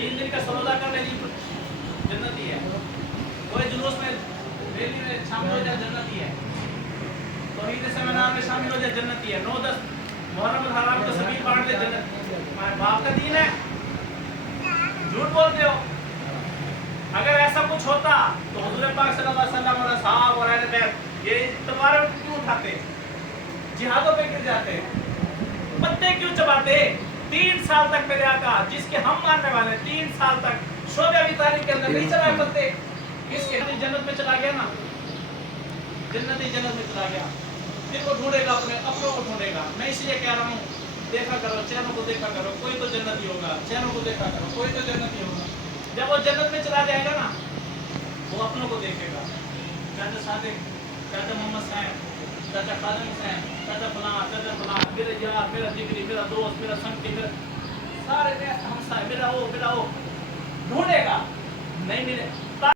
3 दिन का सरोजा कर ले जी, जन्नती है। कोई जुलूस में रैली में शामिल हो जाए, जन्नती है। तौहीद सेमिनार में शामिल हो जाए, जन्नती है। 9-10 मुहर्रम अल हराम को सभी बांट ले, जन्नत। हमारे बाप का दीन है, झूठ बोलते हो। अगर ऐसा कुछ होता तो हुजूर पाक सल्लल्लाहु अलैहि वसल्लम और असहाब और अहले बैत ये तलवारें क्यों उठाते, जिहादों पे क्यों जाते, पत्ते क्यों चबाते? 3 साल तक मेरे आका, जिसके हम मानने वाले, 3 साल तक शोबे अबी तालिब के अंदर नहीं चलाए पत्ते। किसके जन्नत में चला गया ना, जन्नती जन्नत में चला गया। फिर वो ढूंढेगा, अपनों को ढूंढेगा। मैं इसलिए कह रहा हूँ, देखा करो, चैनों को देखा करो, कोई तो जन्नती होगा। चैनों को देखा करो, कोई तो जन्नती होगा। जब वो जन्नत में चला जाएगा ना, वो अपनों को देखेगा। चाचा सादिक, चाचा मोहम्मद साहब, चाचा खादिम हुसैन, चाचा फलां, मेरे यार, मेरा जिगरी, मेरा दोस्त, मेरा संगी, मेरा सारे हमसाए, मेरा वो ढूंढेगा, नहीं मिले।